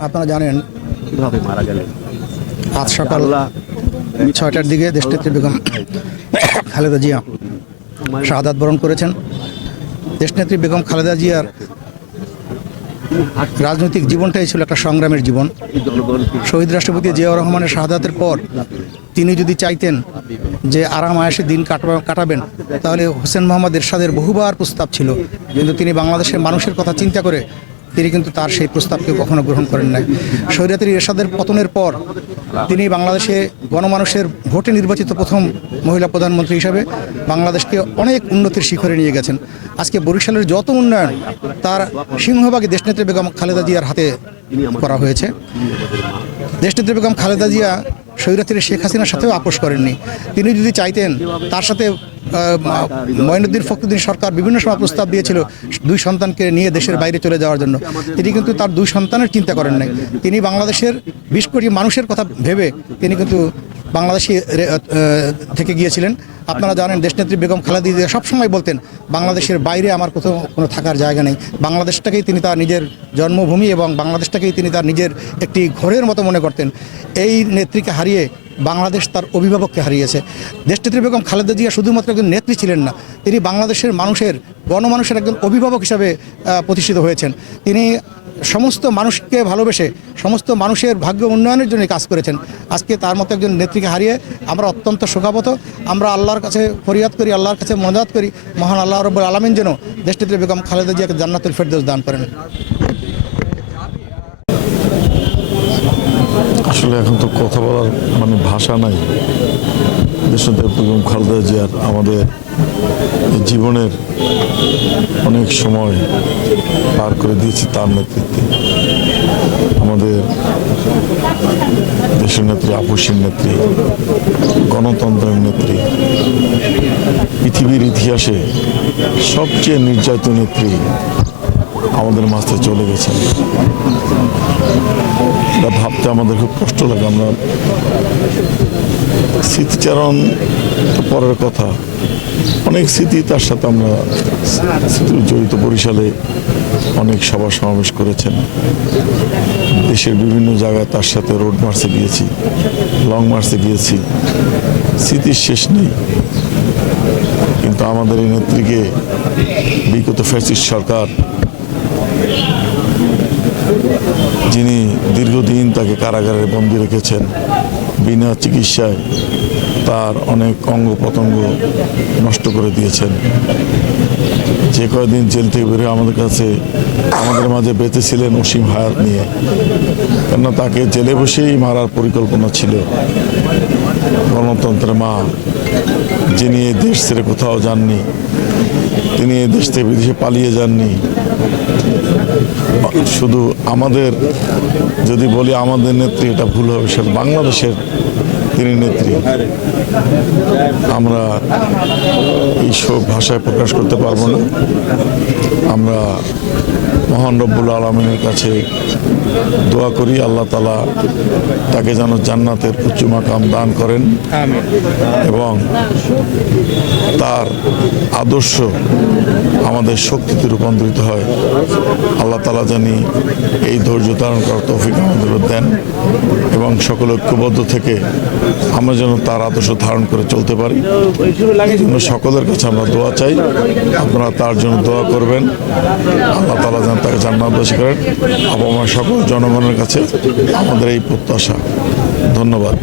আপনারা জানেন কীভাবে মারা গেলেন? আজ সকাল ছয়টার দিকে দেশনেত্রী বেগম খালেদা জিয়া শাহাদাত বরণ করেছেন। দেশনেত্রী বেগম খালেদা জিয়ার রাজনৈতিক জীবনটাই ছিল একটা সংগ্রামের জীবন। শহীদ রাষ্ট্রপতি জিয়াউর রহমানের শাহাদাতের পর তিনি যদি চাইতেন যে আরাম আয়াসে দিন কাটবা- কাটাবেন তাহলে হোসেন মোহাম্মদ এরশাদের বহুবার প্রস্তাব ছিল। কিন্তু তিনি বাংলাদেশের মানুষের কথা চিন্তা করে তিনি কিন্তু তার সেই প্রস্তাবকে কখনো গ্রহণ করেন নাই। স্বৈরাতির এরশাদের পতনের পর তিনি বাংলাদেশে গণমানুষের ভোটে নির্বাচিত প্রথম মহিলা প্রধানমন্ত্রী হিসাবে বাংলাদেশকে অনেক উন্নতির শিখরে নিয়ে গেছেন। আজকে বরিশালের যত উন্নয়ন, তার সিংহভাগে দেশনেত্রী বেগম খালেদা জিয়ার হাতে করা হয়েছে। দেশনেত্রী বেগম খালেদা জিয়া স্বৈরাচারী শেখ হাসিনার সাথেও আপোষ করেননি। তিনি যদি চাইতেন, তার সাথে আহ, মঈনুদ্দিন ফখরুদ্দিন সরকার বিভিন্ন সময় প্রস্তাব দিয়েছিল দুই সন্তানকে নিয়ে দেশের বাইরে চলে যাওয়ার জন্য। তিনি কিন্তু তার দুই সন্তানের চিন্তা করেন নাই। তিনি বাংলাদেশের বিশ কোটি মানুষের কথা ভেবে তিনি কিন্তু বাংলাদেশি থেকে গিয়েছিলেন। আপনারা জানেন দেশনেত্রী বেগম খালেদা জিয়া সবসময় বলতেন বাংলাদেশের বাইরে আমার কোথাও কোনো থাকার জায়গা নেই। বাংলাদেশটাকেই তিনি তার নিজের জন্মভূমি এবং বাংলাদেশটাকেই তিনি তার নিজের একটি ঘরের মতো মনে করতেন। এই নেত্রীকে হারিয়ে বাংলাদেশ তার অভিভাবককে হারিয়েছে। দেশনেত্রী বেগম খালেদা জিয়া শুধুমাত্র একজন নেত্রী ছিলেন না, তিনি বাংলাদেশের মানুষের, গণমানুষের একজন অভিভাবক হিসাবে প্রতিষ্ঠিত হয়েছেন। তিনি সমস্ত মানুষকে ভালোবেসে, সমস্ত মানুষের ভাগ্য উন্নয়নের জন্য কাজ করেছেন। আজকে তার মতো একজন নেত্রীকে হারিয়ে আমরা অত্যন্ত শোকাবত। আমরা আল্লাহর কাছে ফরিয়াদ করি, আল্লাহর কাছে মনাজাত করি। মহান আল্লাহ রব্বুল আলমিন যেন দেশটিতে বেগম খালেদা জিয়াকে জান্নাতুল ফেরদৌস দান করেন। আসলে এখন তো কথা বলার মানে ভাষা নাই। দেশনেত্রী বেগম খালেদা জিয়ার আমাদের জীবনের অনেক সময় পার করে দিয়েছি তার নেতৃত্বে। আমাদের দেশের নেত্রী, আপসীর নেত্রী, গণতন্ত্রের নেত্রী, পৃথিবীর ইতিহাসে সবচেয়ে নির্যাতিত নেত্রী আমাদের মাঝে চলে গেছেন। এটা ভাবতে আমাদের খুব কষ্ট লাগে আমরা। স্মৃতিচারণ তো পরের কথা। অনেক স্মৃতি তার সাথে আমরা জড়িত বরিশালে অনেক সভা সমাবেশ করেছেন। দেশের বিভিন্ন জায়গায় তার সাথে রোড মার্চে গিয়েছি লং মার্চে গিয়েছি। স্মৃতির শেষ নেই। কিন্তু আমাদের এই নেত্রীকে বিগত ফ্যাসিস্ট সরকার যিনি দীর্ঘদিন তাকে কারাগারে বন্দি রেখেছেন, বিনা চিকিৎসায় তার অনেক অঙ্গ প্রত্যঙ্গ নষ্ট করে দিয়েছেন। যে কয়দিন জেল থেকে বেরোয় আমাদের কাছে, আমাদের মাঝে বেঁচেছিলেন অসীম হায়াত নিয়ে। কেননা তাকে জেলে বসেই মারার পরিকল্পনা ছিল। গণতন্ত্রের মা, যিনি দেশ ছেড়ে কোথাও যাননি তিনি দেশ থেকে বিদেশে পালিয়ে যাননি। শুধু আমাদের, যদি বলি আমাদের নেত্রী, এটা ভুল হবে সে বাংলাদেশের তিনি নেত্রী। আমরা সব ভাষায় প্রকাশ করতে পারব না। আমরা মহান রব্বুল আলমিনের কাছে দোয়া করি আল্লাহ তালা তাকে যেন জান্নাতের উচ্চ মাকাম দান করেন এবং তার আদর্শ আমাদের শক্তিতে রূপান্তরিত হয়। আল্লাহ তালা জানি এই ধৈর্য ধারণ করার তৌফিক আমাদের দেন এবং সকল ঐক্যবদ্ধ থেকে আমরা যেন তার আদর্শ ধারণ করে চলতে পারি। সকলের কাছে আমরা দোয়া চাই। আপনারা তার জন্য দোয়া করবেন। আল্লাহ তালা যেন তাকে জান্নাতবাসী করেন। আবহাওয়া সকল জনগণের কাছে আমাদের এই প্রত্যাশা। ধন্যবাদ।